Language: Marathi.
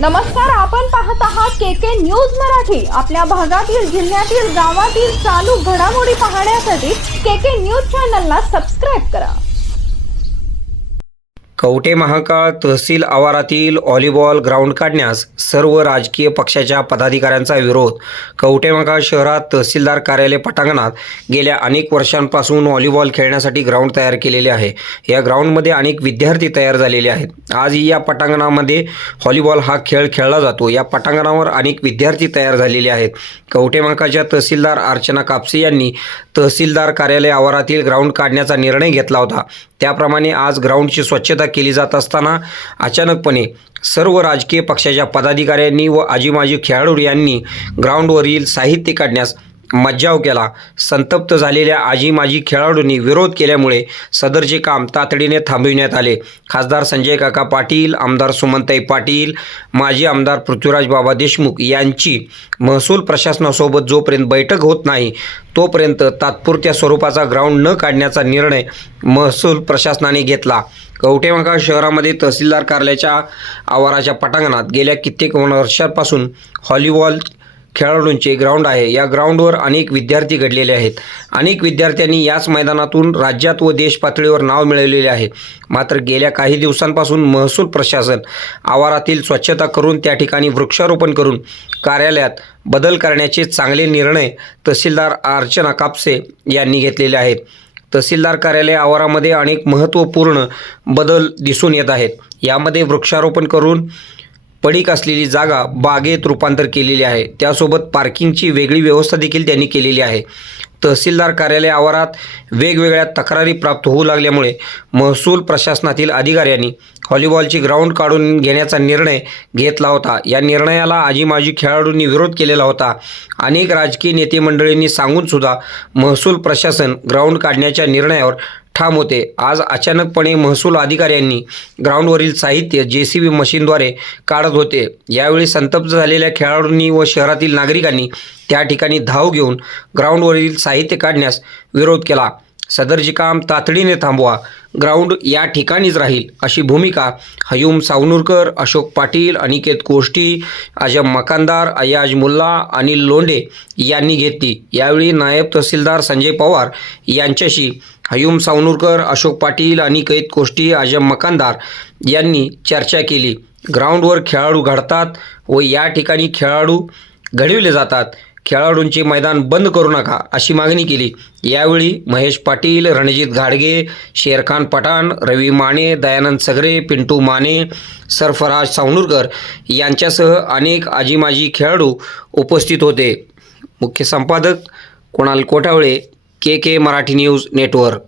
नमस्कार आपण पाहत आहात के के न्यूज मराठी. आपल्या भागातील जिल्ह्यातील गावातील चालू घडामोडी पाहण्यासाठी के के न्यूज चॅनलला सबस्क्राईब करा. कवटे महाकाळ तहसील आवारातील व्हॉलीबॉल ग्राउंड काढण्यास सर्व राजकीय पक्षाच्या पदाधिकाऱ्यांचा विरोध. कवटे महाकाळ शहरात तहसीलदार कार्यालय पटांगणात गेल्या अनेक वर्षांपासून व्हॉलीबॉल खेळण्यासाठी ग्राउंड तयार केलेले आहे. या ग्राउंडमध्ये अनेक विद्यार्थी तयार झालेले आहेत. आजही या पटांगणामध्ये व्हॉलीबॉल हा खेळ खेळला जातो. या पटांगणावर अनेक विद्यार्थी तयार झालेले आहेत. कवटे महाकाळच्या तहसीलदार अर्चना कापसे यांनी तहसीलदार कार्यालय आवारातील ग्राउंड काढण्याचा निर्णय घेतला होता. त्याप्रमाणे आज ग्राउंडची स्वच्छता केली जात असताना अचानकपणे सर्व राजकीय पक्षाच्या पदाधिकाऱ्यांनी व आजी माजी खेळाडू यांनी ग्राउंडवरील साहित्य काढण्यास मज्जाव केला. संतप्त झालेल्या आजी माजी खेळाडूंनी विरोध केल्यामुळे सदरचे काम तातडीने थांबविण्यात आले. खासदार संजय काका पाटील आमदार सुमनताई पाटील माजी आमदार पृथ्वीराज बाबा देशमुख यांची महसूल प्रशासनासोबत जोपर्यंत बैठक होत नाही तोपर्यंत तात्पुरत्या स्वरूपाचा ग्राउंड न काढण्याचा निर्णय महसूल प्रशासनाने घेतला. कवटेमाका शहरामध्ये तहसीलदार कार्यालयाच्या आवाराच्या पटांगणात गेल्या कित्येक वर्षांपासून हॉलीबॉल खेळाडूंचे ग्राउंड आहे. या ग्राउंडवर अनेक विद्यार्थी घडलेले आहेत. अनेक विद्यार्थ्यांनी याच मैदानातून राज्यात व देश पातळीवर नाव मिळवलेले आहे. मात्र गेल्या काही दिवसांपासून महसूल प्रशासन आवारातील स्वच्छता करून त्या ठिकाणी वृक्षारोपण करून कार्यालयात बदल करण्याचे चांगले निर्णय तहसीलदार अर्चना कापसे यांनी घेतलेले आहेत. तहसीलदार कार्यालय आवारामध्ये अनेक महत्त्वपूर्ण बदल दिसून येत आहेत. यामध्ये वृक्षारोपण करून पडीक असलेली जागा बागेत रूपांतर केलेली आहे. त्यासोबत पार्किंगची वेगळी व्यवस्था देखील त्यांनी केलेली आहे. तहसीलदार कार्यालय आवारात वेगवेगळ्या तक्रारी प्राप्त होऊ लागल्यामुळे महसूल प्रशासनातील अधिकाऱ्यांनी व्हॉलीबॉलची ग्राउंड काढून घेण्याचा निर्णय घेतला होता. या निर्णयाला आजी माजी खेळाडूंनी विरोध केलेला होता. अनेक राजकीय नेते मंडळींनी सांगूनसुद्धा महसूल प्रशासन ग्राउंड काढण्याच्या निर्णयावर ठाम होते. आज अचानकपणे महसूल अधिकाऱ्यांनी ग्राउंडवरील साहित्य जे सी बी मशीनद्वारे काढत होते. यावेळी संतप्त झालेल्या खेळाडूंनी व शहरातील नागरिकांनी त्या ठिकाणी धाव घेऊन ग्राउंडवरील साहित्य काढण्यास विरोध केला. सदरचे काम तातडीने थांबवा. ग्राउंड या ठिकाणीच राहील अशी भूमिका हयूम सावनूरकर अशोक पाटील अनिकेत कोष्टी अजम मकानदार अयाज मुल्ला अनिल लोंढे यांनी घेतली. यावेळी नायब तहसीलदार संजय पवार यांच्याशी हयूम सावनूरकर अशोक पाटील अनिकेत कोष्टी अजम मकानदार यांनी चर्चा केली. ग्राउंडवर खेळाडू घडतात व या ठिकाणी खेळाडू घडविले जातात. खेळाडूंचे मैदान बंद करू नका अशी मागणी केली. यावेळी महेश पाटील रणजित घाडगे शेरखान पठाण रवी माने दयानंद सगरे पिंटू माने सरफराज सावनूरकर यांच्यासह अनेक आजी माजी खेळाडू उपस्थित होते. मुख्य संपादक Kunal Kothawale K K Marathi news network.